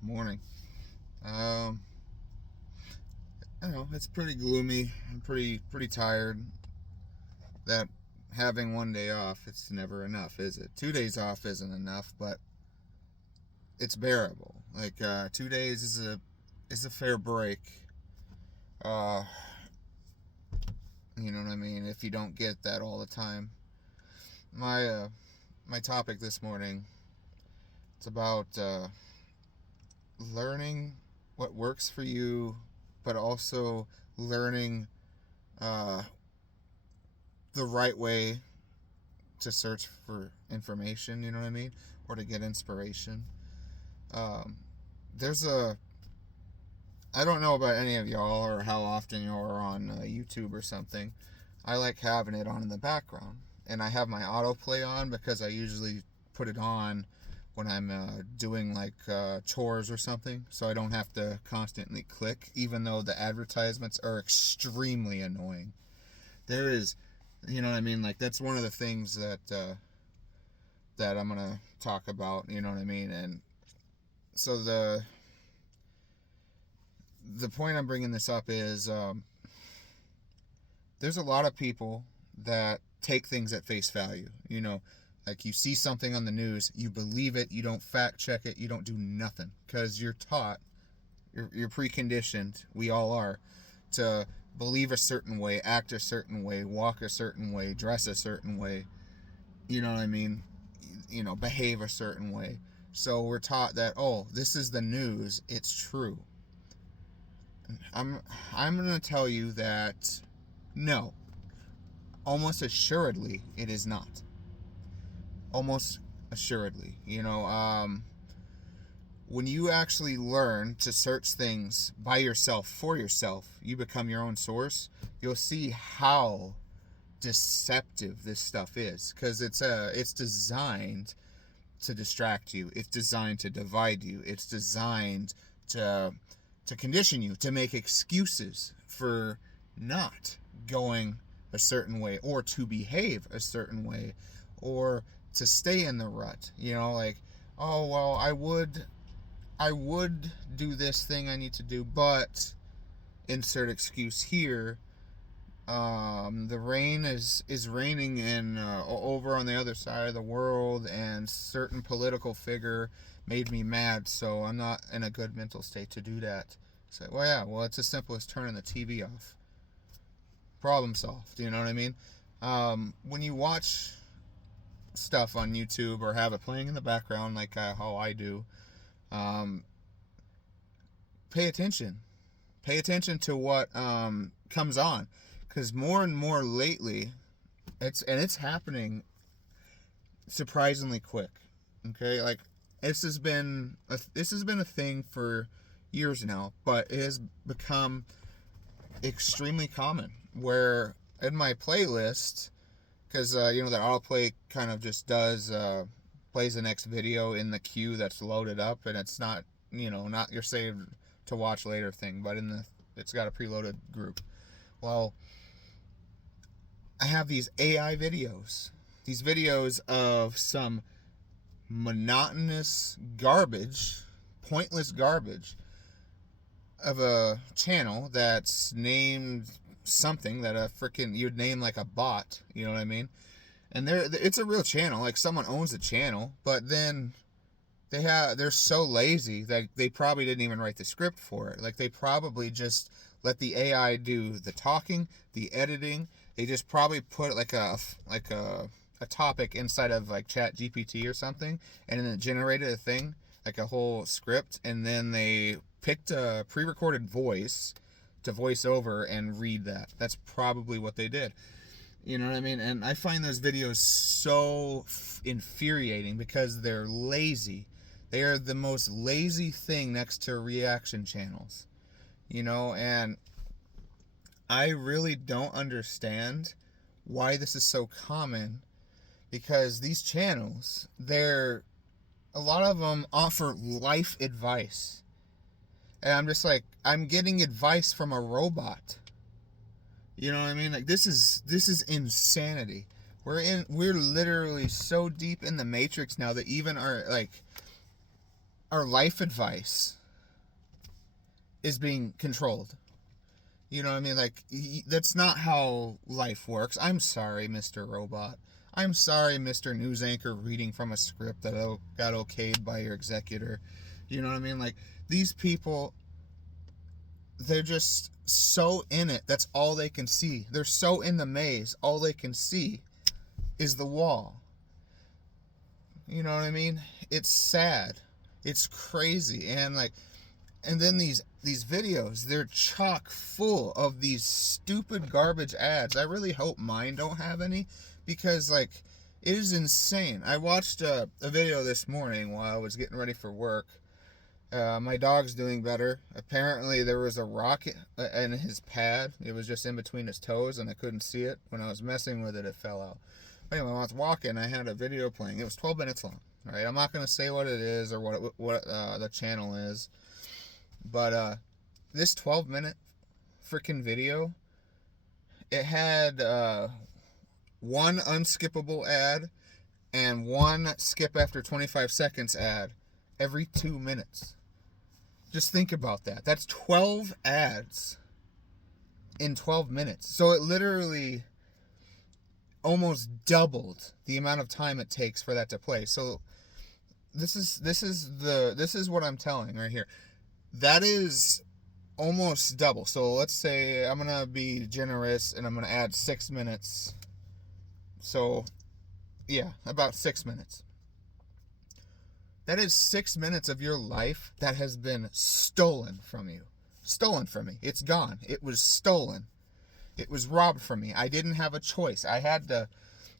Morning. Um, I don't know, it's pretty gloomy. I'm pretty tired. That having one day off, it's never enough, is it? 2 days off isn't enough, but it's bearable. 2 days is a fair break. Uh, you know what I mean? If you don't get that all the time. My topic this morning, it's about learning what works for you, but also learning uh, the right way to search for information, you know what I mean? Or to get inspiration. Um, there's a, I don't know about any of y'all or how often y'all are on YouTube or something. I like having it on in the background. And I have my autoplay on because I usually put it on when I'm doing chores or something, so I don't have to constantly click, even though the advertisements are extremely annoying. There is, you know what I mean? Like, that's one of the things that I'm gonna talk about. You know what I mean? And so the point I'm bringing this up is there's a lot of people that take things at face value. Like, you see something on the news, you believe it, you don't fact check it, you don't do nothing because you're taught, you're preconditioned. We all are to believe a certain way, act a certain way, walk a certain way, dress a certain way. You know what I mean? Behave a certain way. So we're taught that, oh, this is the news, it's true. I'm going to tell you that no, almost assuredly it is not. Almost assuredly. When you actually learn to search things by yourself, for yourself, you become your own source, you'll see how deceptive this stuff is, because it's designed to distract you. It's designed to divide you. It's designed to condition you, to make excuses for not going a certain way, or to behave a certain way, or to stay in the rut. Oh well, I would do this thing I need to do, but insert excuse here. The rain is raining in over on the other side of the world, and certain political figure made me mad, so I'm not in a good mental state to do that. Say, well, yeah, well, it's as simple as turning the TV off. Problem solved. You know what I mean? When you watch stuff on YouTube or have it playing in the background, like how I do, um, pay attention. Pay attention to what comes on, because more and more lately, it's happening surprisingly quick. Okay, like, this has been a thing for years now, but it has become extremely common. Where in my playlist, because that autoplay kind of just does plays the next video in the queue that's loaded up, and it's not your saved to watch later thing, but it's got a preloaded group. Well, I have these AI videos. These videos of some monotonous garbage, pointless garbage, of a channel that's named something that you'd name like a bot. You know what I mean? And it's a real channel. Like, someone owns the channel, but then they're so lazy that they probably didn't even write the script for it. Like, they probably just let the AI do the talking, the editing. They just probably put a topic inside of like Chat GPT or something, and then it generated a thing, like a whole script, and then they picked a pre-recorded voice to voice over and read that. That's probably what they did. You know what I mean? And I find those videos so infuriating because they're lazy. They are the most lazy thing next to reaction channels. And I really don't understand why this is so common, because these channels, a lot of them offer life advice. And I'm just like, I'm getting advice from a robot. You know what I mean? Like, this is insanity. We're literally so deep in the matrix now that even our, like, our life advice is being controlled. You know what I mean? Like, that's not how life works. I'm sorry, Mr. Robot. I'm sorry, Mr. News Anchor, reading from a script that got okayed by your executor. You know what I mean? Like, these people, they're just so in it. That's all they can see. They're so in the maze. All they can see is the wall. You know what I mean? It's sad. It's crazy. And then these videos, they're chock full of these stupid garbage ads. I really hope mine don't have any, because like, it is insane. I watched a video this morning while I was getting ready for work. My dog's doing better. Apparently there was a rock in his pad. It was just in between his toes and I couldn't see it. When I was messing with it, it fell out. But anyway, when I was walking, I had a video playing. It was 12 minutes long. Right? I'm not going to say what it is or what the channel is. But this 12-minute freaking video, it had one unskippable ad and one skip after 25 seconds ad every 2 minutes. Just think about that. That's 12 ads in 12 minutes. So it literally almost doubled the amount of time it takes for that to play. So this is what I'm telling right here. That is almost double. So let's say I'm going to be generous and I'm going to add 6 minutes. So yeah, about 6 minutes. That is 6 minutes of your life that has been stolen from you. Stolen from me. It's gone. It was stolen. It was robbed from me. I didn't have a choice. I had to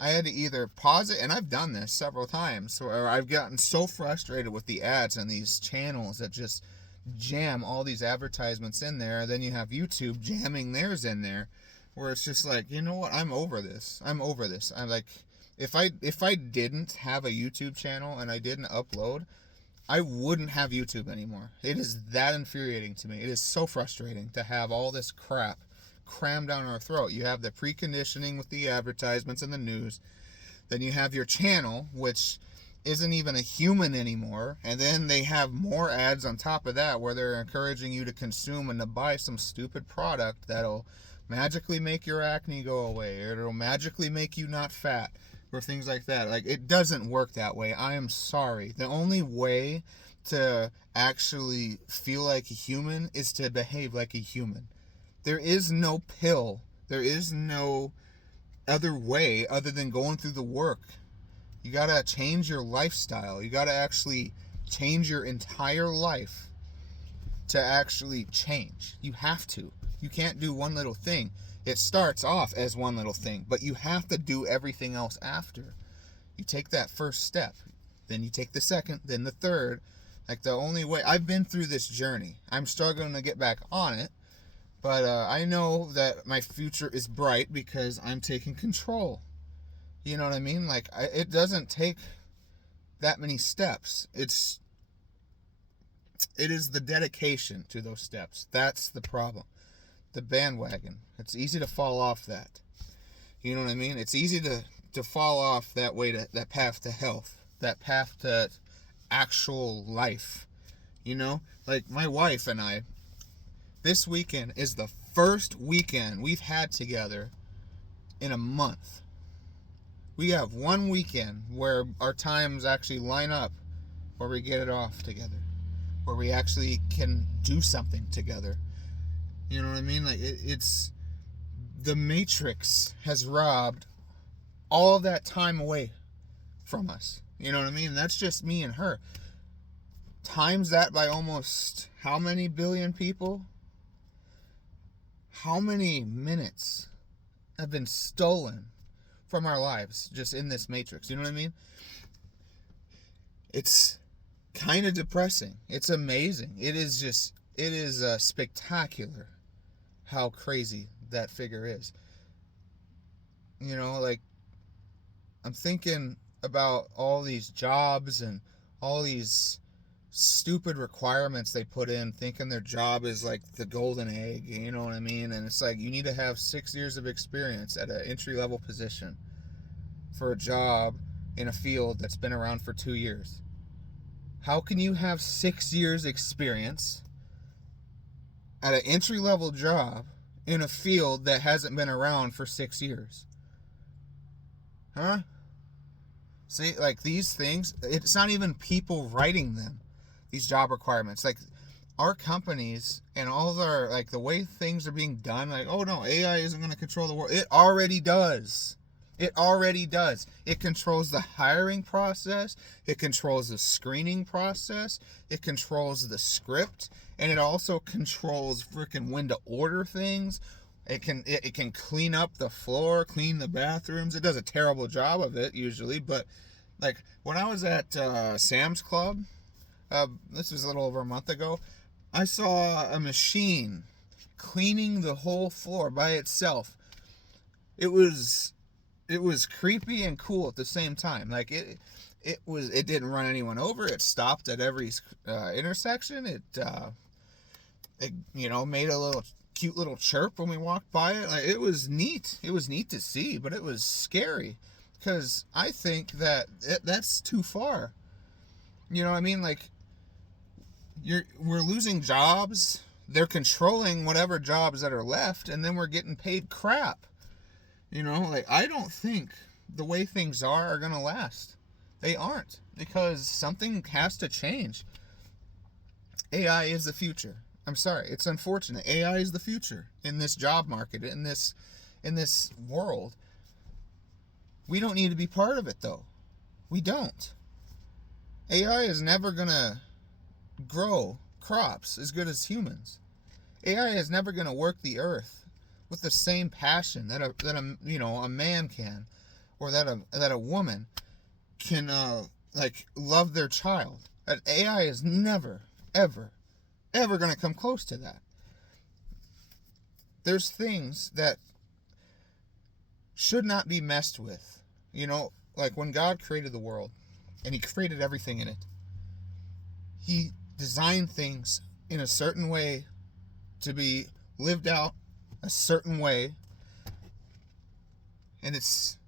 either pause it, and I've done this several times, where I've gotten so frustrated with the ads and these channels that just jam all these advertisements in there. Then you have YouTube jamming theirs in there, where it's just like, you know what? I'm over this. I'm like, if I didn't have a YouTube channel and I didn't upload, I wouldn't have YouTube anymore. It is that infuriating to me. It is so frustrating to have all this crap crammed down our throat. You have the preconditioning with the advertisements and the news. Then you have your channel, which isn't even a human anymore. And then they have more ads on top of that, where they're encouraging you to consume and to buy some stupid product that'll magically make your acne go away, or it'll magically make you not fat, or things like that. Like, it doesn't work that way. I am sorry. The only way to actually feel like a human is to behave like a human. There is no pill. There is no other way other than going through the work. You gotta change your lifestyle. You gotta actually change your entire life to actually change. You have to. You can't do one little thing. It starts off as one little thing, but you have to do everything else after. You take that first step, then you take the second, then the third. Like, the only way, I've been through this journey. I'm struggling to get back on it, but I know that my future is bright because I'm taking control. You know what I mean? Like, it doesn't take that many steps. It is the dedication to those steps. That's the problem. The bandwagon. It's easy to fall off that. You know what I mean? It's easy to fall off that way, to that path to health, that path to actual life. You know? Like, my wife and I, this weekend is the first weekend we've had together in a month. We have one weekend where our times actually line up, where we get it off together, where we actually can do something together. You know what I mean? Like, it's the Matrix has robbed all of that time away from us. You know what I mean? That's just me and her. Times that by almost how many billion people? How many minutes have been stolen from our lives just in this Matrix? You know what I mean? It's kind of depressing. It's amazing. It is spectacular how crazy that figure is. You know, like, I'm thinking about all these jobs and all these stupid requirements they put in, thinking their job is like the golden egg, you know what I mean? And it's like, you need to have 6 years of experience at an entry-level position for a job in a field that's been around for 2 years. How can you have 6 years experience at an entry-level job in a field that hasn't been around for 6 years? Huh? See, like these things, it's not even people writing them, these job requirements. Like our companies and all of our, like the way things are being done, like, oh no, AI isn't going to control the world. It already does. It already does. It controls the hiring process. It controls the screening process. It controls the script. And it also controls freaking when to order things. It can clean up the floor, clean the bathrooms. It does a terrible job of it usually, but like when I was at Sam's Club, this was a little over a month ago, I saw a machine cleaning the whole floor by itself. It was creepy and cool at the same time. Like it didn't run anyone over. It stopped at every intersection. It made a little cute little chirp when we walked by it. Like, it was neat. It was neat to see, but it was scary because I think that that's too far. You know what I mean? Like we're losing jobs. They're controlling whatever jobs that are left, and then we're getting paid crap. Like I don't think the way things are going to last. They aren't, because something has to change. AI is the future. I'm sorry, it's unfortunate. AI is the future in this job market, in this world. We don't need to be part of it though. We don't. AI is never going to grow crops as good as humans. AI is never going to work the earth with the same passion that a man can, or that a woman can love their child. An AI is never ever going to come close to that. There's things that should not be messed with. Like when God created the world and he created everything in it, he designed things in a certain way to be lived out a certain way, and it's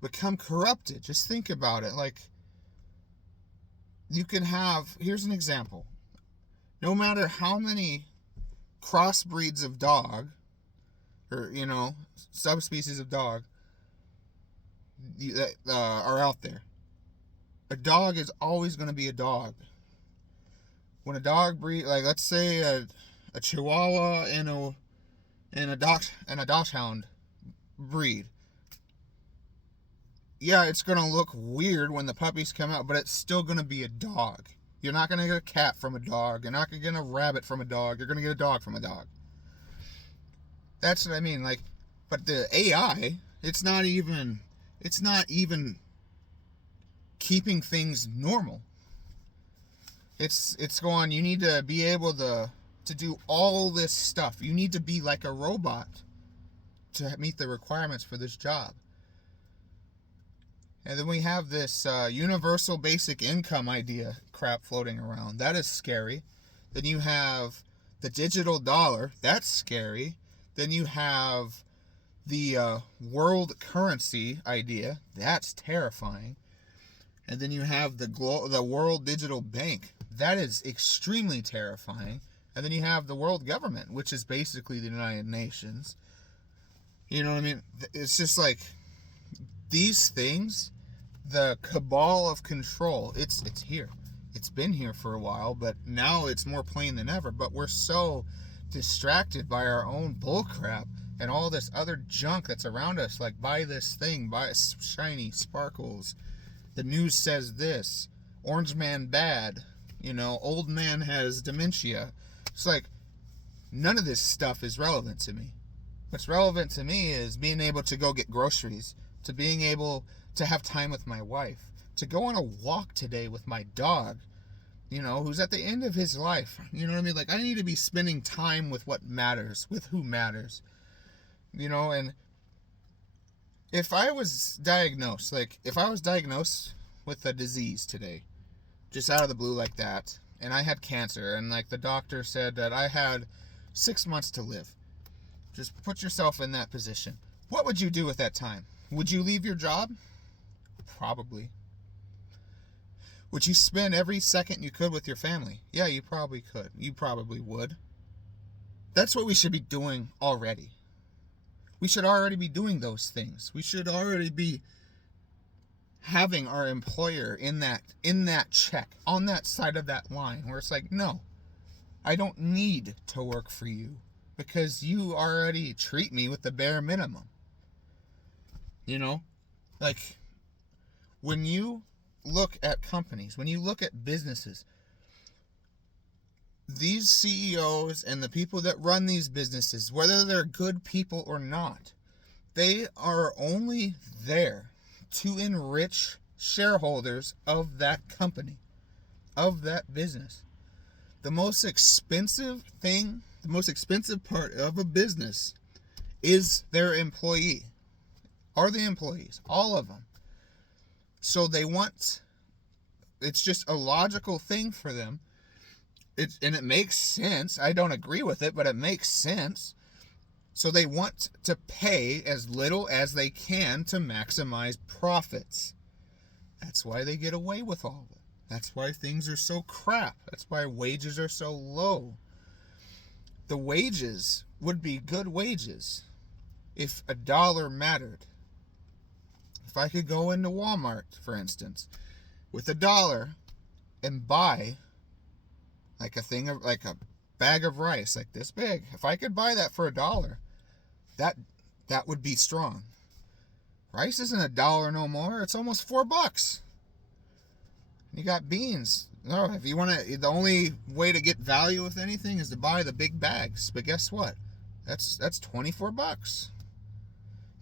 become corrupted. Just think about it. Like, you can have, here's an example. No matter how many crossbreeds of dog, or subspecies of dog that are out there, a dog is always going to be a dog. When a dog breed, like let's say a Chihuahua and a Dachshund breed, yeah, it's going to look weird when the puppies come out, but it's still going to be a dog. You're not going to get a cat from a dog. You're not going to get a rabbit from a dog. You're going to get a dog from a dog. That's what I mean. Like, but the AI, it's not even keeping things normal. It's going, you need to be able to do all this stuff. You need to be like a robot to meet the requirements for this job. And then we have this universal basic income idea crap floating around. That is scary. Then you have the digital dollar. That's scary. Then you have the world currency idea. That's terrifying. And then you have the world digital bank. That is extremely terrifying. And then you have the world government, which is basically the United Nations. You know what I mean? It's just like these things, the cabal of control, it's here. It's been here for a while, but now it's more plain than ever. But we're so distracted by our own bullcrap and all this other junk that's around us. Like, buy this thing, buy shiny sparkles. The news says this. Orange man bad. Old man has dementia. It's like, none of this stuff is relevant to me. What's relevant to me is being able to go get groceries, to being able to have time with my wife, to go on a walk today with my dog, who's at the end of his life. You know what I mean? Like, I need to be spending time with what matters, with who matters. And if I was diagnosed with a disease today, just out of the blue like that, and I had cancer, and like the doctor said that I had 6 months to live, just put yourself in that position. What would you do at that time? Would you leave your job? Probably. Would you spend every second you could with your family? Yeah, you probably could. You probably would. That's what we should be doing already. We should already be doing those things. We should already be having our employer in that check, on that side of that line, where it's like, no, I don't need to work for you because you already treat me with the bare minimum. You know? Like, when you look at companies, when you look at businesses, these CEOs and the people that run these businesses, whether they're good people or not, they are only there to enrich shareholders of that company, of that business. The most expensive thing, the most expensive part of a business is their employee, are the employees, all of them. So it's just a logical thing for them. And it makes sense. I don't agree with it, but it makes sense. So they want to pay as little as they can to maximize profits. That's why they get away with all of it. That's why things are so crap. That's why wages are so low. The wages would be good wages if a dollar mattered. If I could go into Walmart, for instance, with a dollar and buy like a bag of rice like this big, if I could buy that for $1, that would be strong. Rice isn't $1 no more. It's almost $4. You got beans. No, if you want to, the only way to get value with anything is to buy the big bags. But guess what? That's $24.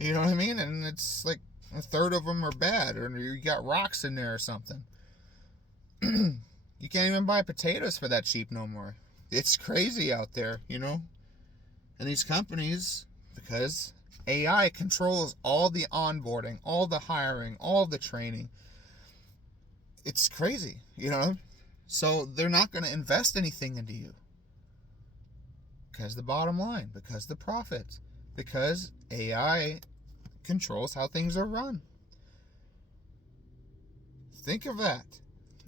You know what I mean? And it's like a third of them are bad, or you got rocks in there or something. You can't even buy potatoes for that cheap no more. It's crazy out there, you know? And these companies, because AI controls all the onboarding, all the hiring, all the training, it's crazy, you know? So they're not going to invest anything into you. Because the bottom line, because the profits, because AI controls how things are run. Think of that.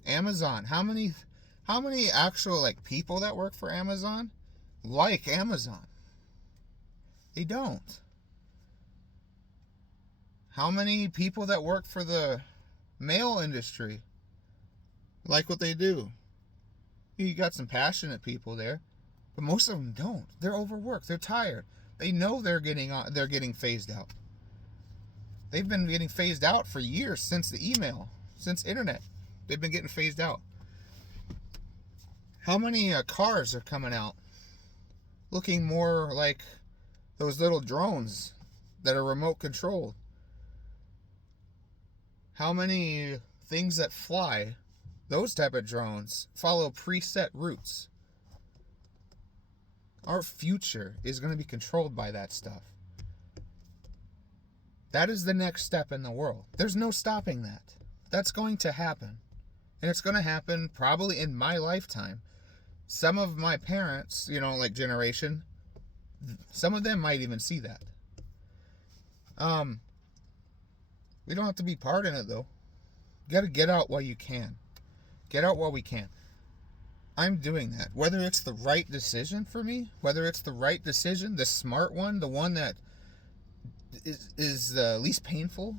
Amazon, how many actual like people that work for Amazon like Amazon? They don't. How many people that work for the mail industry like what they do? You got some passionate people there, but most of them don't. They're overworked. They're tired. They know they're getting phased out. They've been getting phased out for years, since the email, since internet. They've been getting phased out. How many cars are coming out looking more like those little drones that are remote controlled? How many things that fly, those type of drones, follow preset routes? Our future is going to be controlled by that stuff. That is the next step in the world. There's no stopping that. That's going to happen. And it's going to happen probably in my lifetime. Some of my parents, like generation, some of them might even see that. We don't have to be part in it, though. You got to get out while you can. Get out while we can. I'm doing that. Whether it's the right decision for me, whether it's the right decision, the smart one, the one that is the least painful,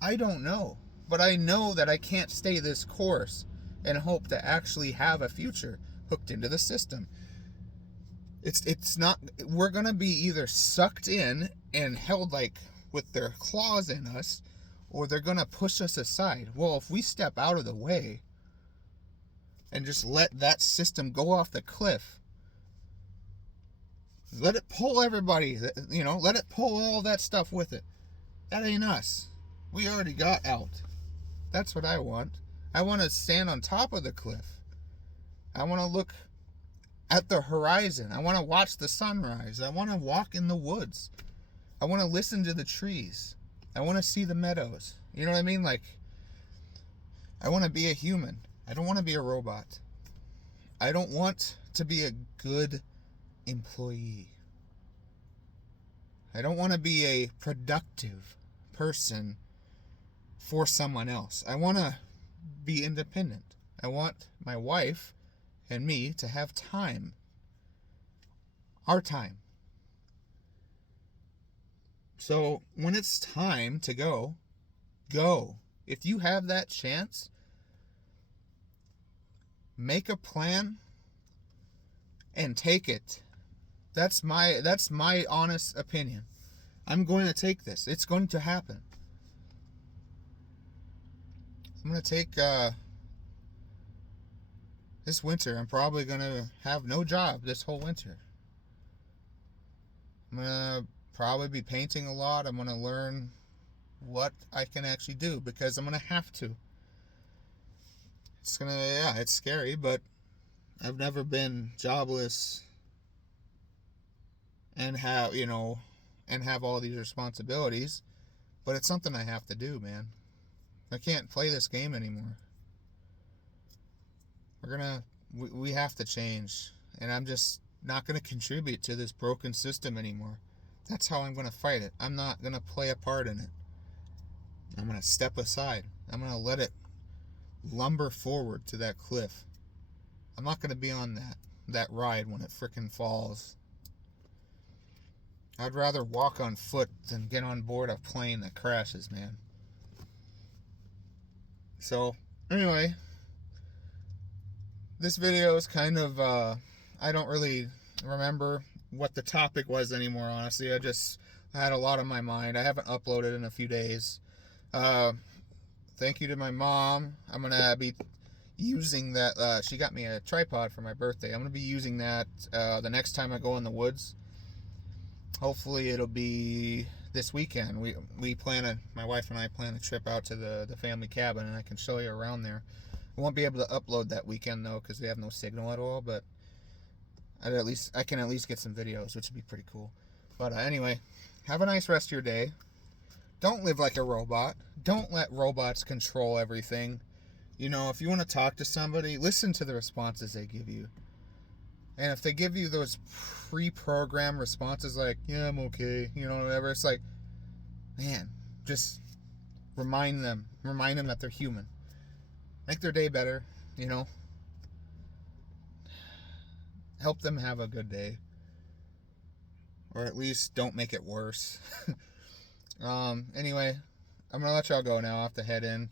I don't know. But I know that I can't stay this course and hope to actually have a future hooked into the system. It's not, we're going to be either sucked in and held like with their claws in us, or they're going to push us aside. Well, if we step out of the way and just let that system go off the cliff, let it pull everybody, let it pull all that stuff with it. That ain't us. We already got out. That's what I want. I want to stand on top of the cliff. I want to look at the horizon. I want to watch the sunrise. I want to walk in the woods. I want to listen to the trees. I want to see the meadows. You know what I mean? Like, I want to be a human. I don't want to be a robot. I don't want to be a good employee. I don't want to be a productive person for someone else. I want to be independent. I want my wife and me to have time. Our time. So when it's time to go, go. If you have that chance, make a plan and take it. That's my honest opinion. I'm going to take this. It's going to happen. I'm going to take this winter. I'm probably going to have no job this whole winter. I'm going to probably be painting a lot. I'm going to learn what I can actually do because I'm going to have to. It's scary, but I've never been jobless and have all these responsibilities, but it's something I have to do, man. I can't play this game anymore. We have to change, and I'm just not going to contribute to this broken system anymore. That's how I'm going to fight it. I'm not going to play a part in it. I'm going to step aside. I'm going to let it lumber forward to that cliff. I'm not going to be on that ride when it frickin' falls. I'd rather walk on foot than get on board a plane that crashes, man. So, anyway, this video is kind of, I don't really remember what the topic was anymore, honestly. I had a lot on my mind. I haven't uploaded in a few days. Thank you to my mom. I'm going to be using that. She got me a tripod for my birthday. I'm going to be using that the next time I go in the woods. Hopefully it'll be this weekend. My wife and I plan a trip out to the family cabin, and I can show you around there. I won't be able to upload that weekend though because we have no signal at all, but I can at least get some videos, which would be pretty cool. But anyway, have a nice rest of your day. Don't live like a robot. Don't let robots control everything. If you want to talk to somebody, listen to the responses they give you. And if they give you those pre-programmed responses like, yeah, I'm okay, whatever, it's like, man, just remind them that they're human. Make their day better, Help them have a good day. Or at least don't make it worse. Anyway, I'm going to let y'all go now. I have to head in.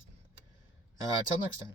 Till next time.